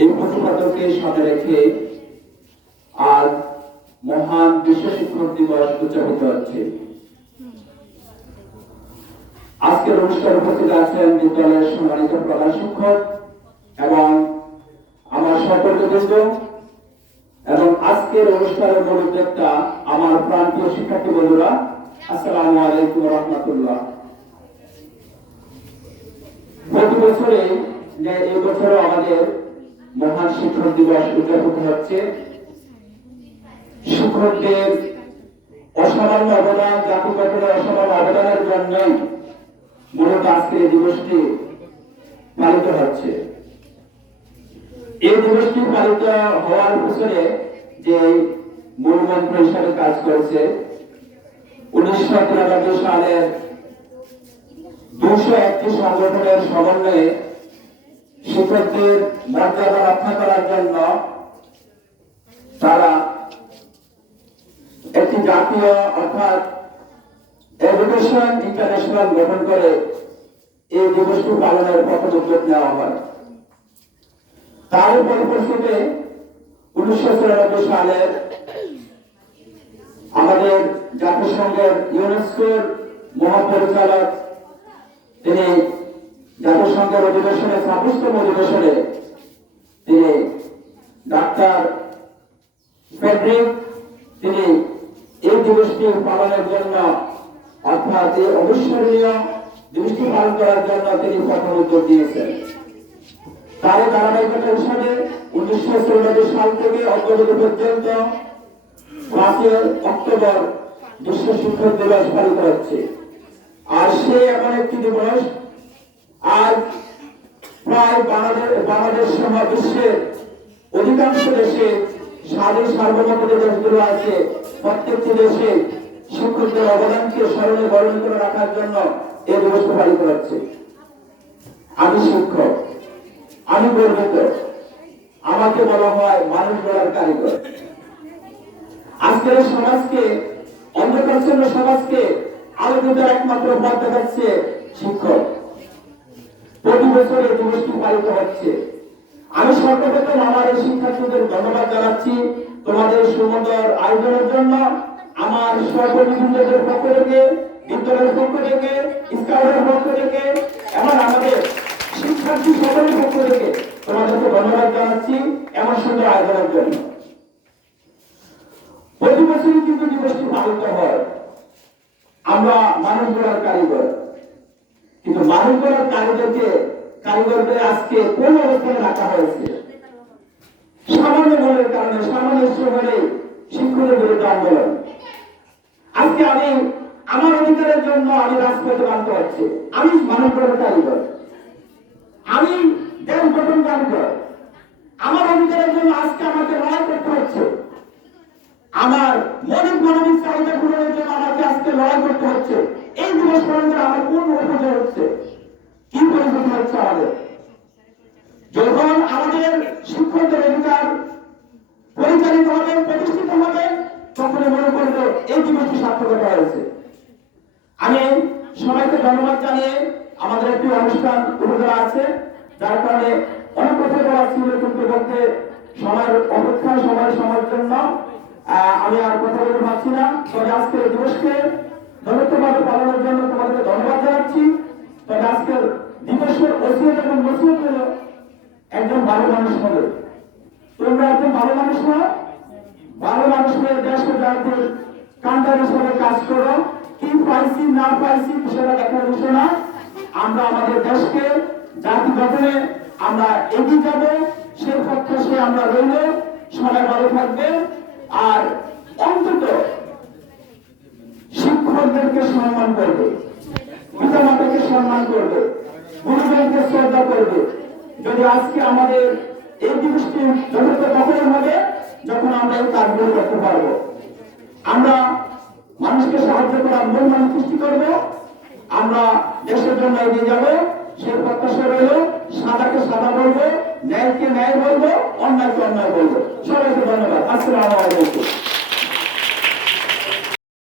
এই প্রতিপাদককে সামনে রেখে আজ মহান বিশ্ব শিক্ষক দিবস উদযাপিত হচ্ছে। আজকের অনুষ্ঠানে উপস্থিত আছেন বিদ্যালয়ের সম্মানিত প্রধান শিক্ষক এবং আমার সহকর্মীবৃন্দ এবং আজকের অনুষ্ঠানের মূল উদ্যোক্তা আমার প্রান্তীয় শিক্ষার্থী বন্ধুরা, আসসালামু আলাইকুম ওয়া রাহমাতুল্লাহ। প্রতি বছরে যে এই বছরও আমাদের মহান শিক্ষক দিবস উদযাপিত হচ্ছে। শিক্ষকদের অসামান্য অবদান, জাতি গঠনের অসামান্য অবদানের জন্যই মূলত আজকে এই দিবসটি পালিত হচ্ছে। এই দিবসটি পালিত হওয়ার পিছনে যে মূল মন্ত্র হিসাবে কাজ করেছে 1993 সালের 201টি সংগঠনের সমন্বয়ে শিক্ষকদের মর্যাদা রক্ষা করার জন্য তারা একটি জাতীয় অর্থাৎ এডুকেশন ইন্টারন্যাশনাল গঠন করে এই দিবসটি পালনের প্রথম উদ্যোগ নেওয়া হয়। তার পরিপ্রেক্ষিতে 1994 সালের আমাদের জাতিসংঘের ইউনেস্কোর মহাপরিচালক তিনি জাতিসংঘের অধিবেশনে 26তম অধিবেশনে তিনি ডাক্তার ফ্রেডরিক তিনি এই দিবসটি পালনের জন্য অর্থাৎ এই অবিস্মরণীয় দিবসটি পালন করার জন্য তিনি প্রথম উদ্যোগ দিয়েছেন। তার ধারাবাহিকতা হিসাবে 1994 সাল থেকে অগ্রগতি পর্যন্ত 5 অক্টোবর বিশ্ব শিক্ষক দিবস পালিত হচ্ছে। আর সে এমন একটি দিবস আজ প্রায় বাংলাদেশ সহ বিশ্বের অধিকাংশ দেশে স্বাধীন সার্বভৌম দেশগুলো আছে, প্রত্যেকটি দেশে শিক্ষকদের অবদানকে স্মরণে বরণ করে রাখার জন্য এই দিবসটি পালিত হচ্ছে। আমি শিক্ষক, আমি গর্বিত, আমাকে বলা হয় মানুষ গড়ার কারিগর। আজকের সমাজকে, অন্ধকারাচ্ছন্ন সমাজকে আলোকিত একমাত্র পথ দেখাচ্ছে শিক্ষক। প্রতি বছর এই দিবসটি পালিত হচ্ছে। আমি সর্বপ্রথম আমার এই শিক্ষার্থীদের ধন্যবাদ জানাচ্ছি তোমাদের সুন্দর আয়োজনের জন্য। আমার সহকর্মীদের পক্ষ থেকে, বিদ্যালয়ের পক্ষ থেকে, স্কাউটের পক্ষ থেকে এবং আমাদের শিক্ষার্থী সকলের পক্ষ থেকে তোমাদেরকে ধন্যবাদ জানাচ্ছি এমন সুন্দর আয়োজনের জন্য। প্রতি বছরই কিন্তু দিবসটি পালিত হয়। আমরা মানুষ গড়ার কারিগর, কিন্তু মানুষ গড়ার কারিগরদের আজকে কোন অবস্থানে রাখা হয়েছে? সামান্য ভুলের কারণে, সামান্য হলে শিক্ষকের বিরুদ্ধে আন্দোলন। আজকে আমি আমার অধিকারের জন্য আমি রাজপথে নামতে হচ্ছে। আমি মানুষ গড়ার কারিগর, আমি দেশ গঠন কারিগর। আমার অধিকারের জন্য আজকে আমাকে লড়াই করতে হচ্ছে। আমার মানবিক চাহিদা পূরণের জন্য আমাকে আজকে লড়াই করতে হচ্ছে। এই দিবস পালন করে আমার কোন উপযোগ হচ্ছে, কি পরিস্থিতি হচ্ছে আমাদের? যখন আমাদের শিক্ষকদের অধিকার পরিচালিত হবে, প্রতিষ্ঠিত হবে, তখন মনে করবো এই দিবসটি সার্থকতা হয়েছে। আমি সবাইকে ধন্যবাদ জানিয়ে আমাদের একটি অনুষ্ঠান উপজেলা আছে, যার কারণে অনেক কথা বলা ছিল, কিন্তু বলতে সময়ের অপেক্ষা, সময়ের জন্য আমি আর কথা বলতে পারছি না। তবে আজকের দিবসকে দলবদ্ধভাবে পালনের জন্য তোমাদেরকে ধন্যবাদ জানাচ্ছি। তবে আজকের দিবসের ওসিয়ত এবং নসিহত হলো একজন ভালো মানুষ হবে। তোমরা একজন ভালো মানুষ হও, ভালো মানুষ হয়ে দেশকে জাতির কান্ডার হিসেবে কাজ করো। কি পাইছি না পাইছি সেটা দেখার বিষয় না। আমরা আমাদের দেশকে জাতি গঠনে আমরা এগিয়ে যাব, সে প্রত্যাশে আমরা রইল। সবাই ভালো থাকবে। আর অন্তত শিক্ষকদেরকে সম্মান করবে, পিতা মাতাকে সম্মান করবে, গুরুজনকে শ্রদ্ধা করবে। যদি আজকে আমাদের এই দিবসটি যথাযথ তখনই হবে যখন আমরা এই কাজগুলো করতে পারবো। আমরা মানুষকে সাহায্য করার মূল মানুষ সৃষ্টি করবো, আমরা দেশের জন্য এগিয়ে যাবো। সে প্রত্যাশা রইল। সাদাকে সাদা বলবো, ন্যায়কে ন্যায় বলবো, অন্যায়কে অন্যায় বলবো। সবাইকে ধন্যবাদ। আসসালামু আলাইকুম।